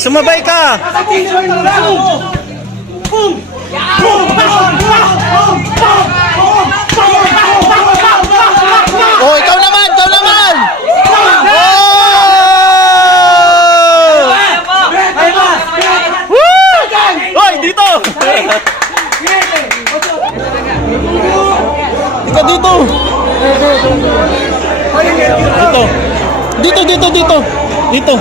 Sumabay ka. Oh, ikaw naman, ikaw naman. Oh! Hoy, dito. Ikaw dito. Dito. Dito.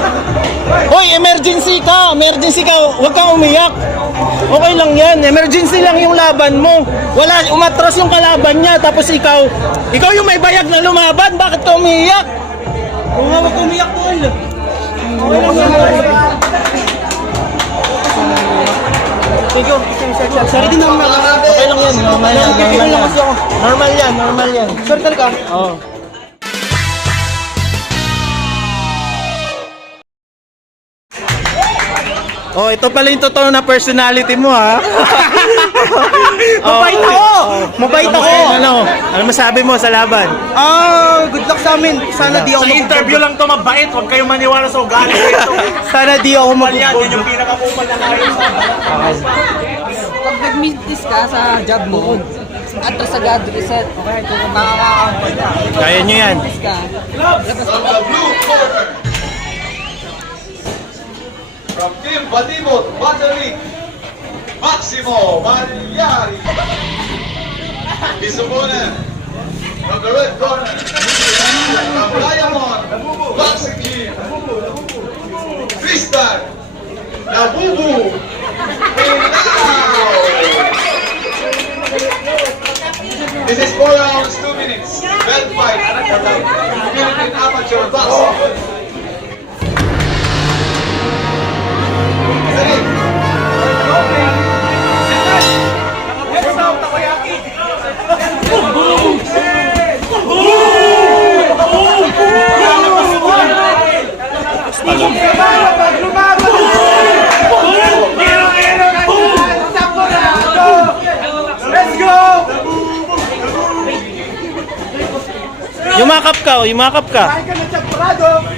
Hoy, emergency ka. Emergency ka. Huwag kang umiyak. Okay lang yan. Emergency lang yung laban mo. Wala, umatras yung kalaban niya. Tapos ikaw yung may bayag na lumaban. Bakit ka umiyak? Huwag nga mag-umiyak po. Okay lang yan. Sorry din naman. Okay lang yan. Normal yan. Sorry talaga. Oo. Oh, ito pala yung totoo na personality mo, ha? Mabait ako! Mabait ako! Ano masabi mo sa laban? Good luck sa amin. Sana di ako Sa interview lang to mabait, huwag kayong maniwala sa ugali ito. Sana di ako Yan, yun yung pinakakupal na kayo sa Pag nag-miss ka sa job mo, at sa God reset, okay, kung makakakampal ka, Kaya nyo yan. miss ka, From the blue corner, from Team Badimot Battery, Maximo Magliari. His opponent, from the red corner, from Diamond Boxing Gym, Tristan Nabubu Pinao. This is 4 rounds, 2 minutes. Belt fight for the Philippine Amateur Boxing. Yumakap ka.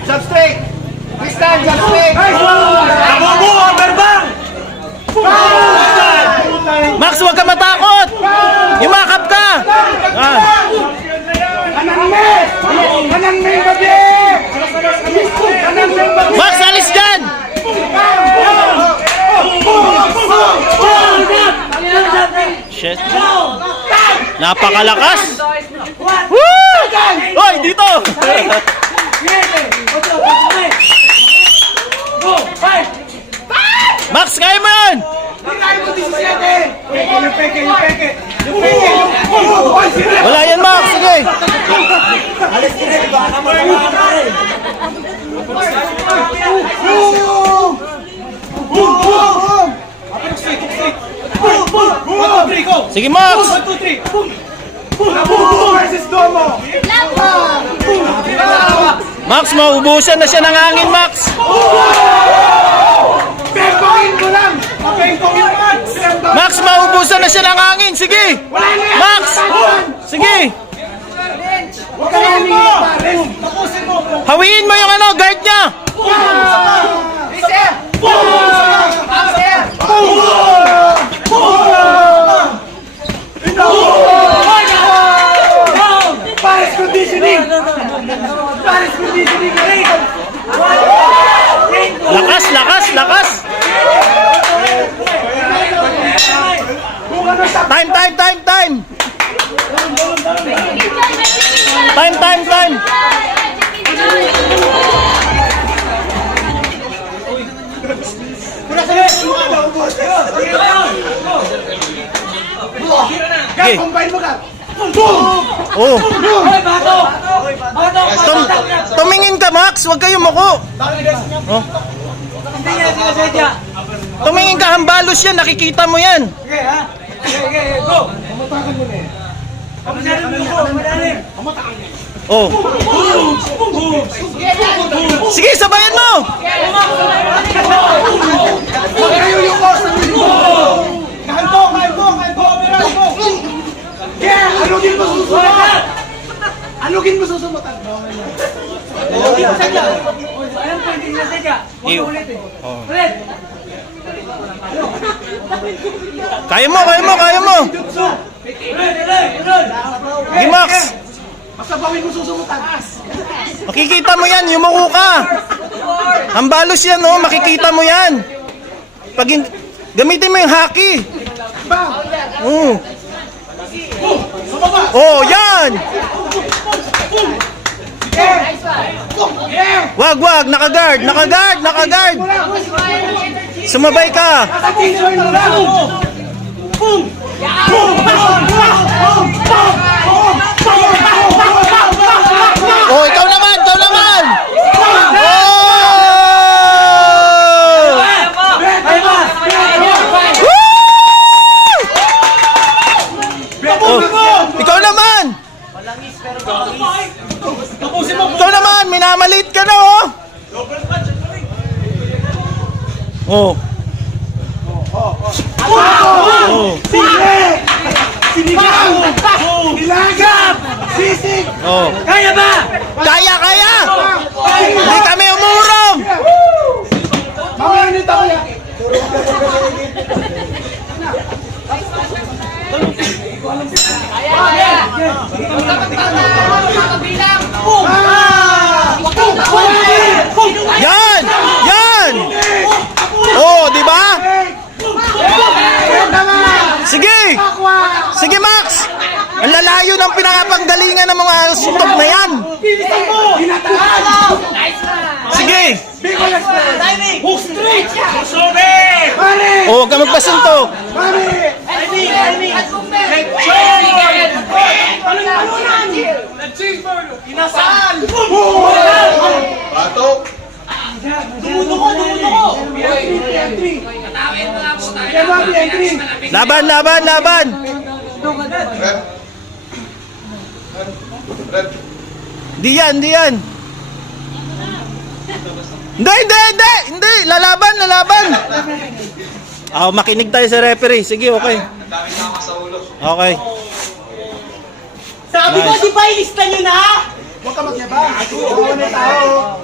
Jump straight! Tristan, jump straight! Nabubu, Berbang! Max, huwag ka matakot! Yumakap ka! Max, alis dyan! Shit. Napakalakas! Woo! Hoy, dito! Max, kaya mo yan! Wala yan, Max! Sige! Sige, Max! Max, maubusan na siya ng hangin, Max! Max, maubusan na siya ng hangin! Sige! Max! Sige! Hawiin mo yung guard niya! Paris conditioning! Paris conditioning! Lakas, lakas, lakas! Time! Time! Guys, combine mo ka! Oh! Tumingin ka, Max! Huwag kayo muko! Oh. Tumingin ka, hambalos yan! Nakikita mo yan! Oh! Sige, sabayan mo! Alugin mo susumotan. Iyo. Kaya mo, kaya mo, kaya mo. Gimax. Masabawin mo susumutan. Makikita mo yan, yumuko ka. Hambalos yan, oh, makikita mo yan. Pag gamitin mo yung hockey. Oh, yan. Wag, nakagard, nakagard, nakagard. Sumabay ka. Oh, ikaw naman, ikaw naman. Oh! Ikaw naman! Ikaw naman, minamalit ka na, oh! Oh. Oh. Ilagap! Sisig! Oh. Kaya ba? Kaya, kaya! Hindi kami umurong! Mamanit ako yan! Yan! Yan! Oh, di ba? Sige! Sige, Max! Ang lalayo ng pinakapanggalingan ng mga suntok na yan! Sige! Hook straight! Susubi! Oh, huwag ka magpasuntok! Batok. Laban, laban, laban! Red. Red. Di yan, di yan! Hindi, hindi, hindi! Hindi! Lalaban, lalaban! Oh, makinig tayo sa referee. Sige, okay. Ang daming tama sa ulo. Okay. Sabi ko, Nice. di ba ilista nyo na? Huwag ka magyabang. Huwag na tao.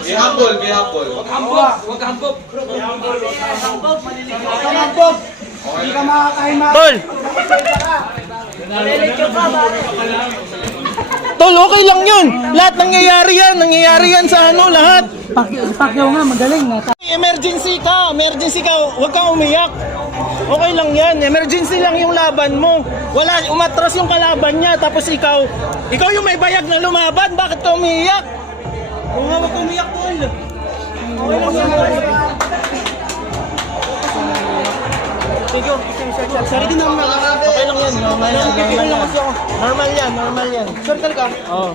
Be humble, be humble. Hindi ka makakain mga... Tol! Tol, okay lang yun. Lahat nangyayari yan sa ano, lahat. Pakyaw nga, magaling na. Emergency ka, huwag kang umiyak. Okay lang yan, emergency lang yung laban mo. Wala, umatras yung kalaban niya, tapos ikaw yung may bayag na lumaban, bakit ka umiyak? Oo nga, huwag umiyak po. Okay lang yan. Sorry din naman. Okay lang yan, normal yan. Normal yan. Sorry talaga. Oh.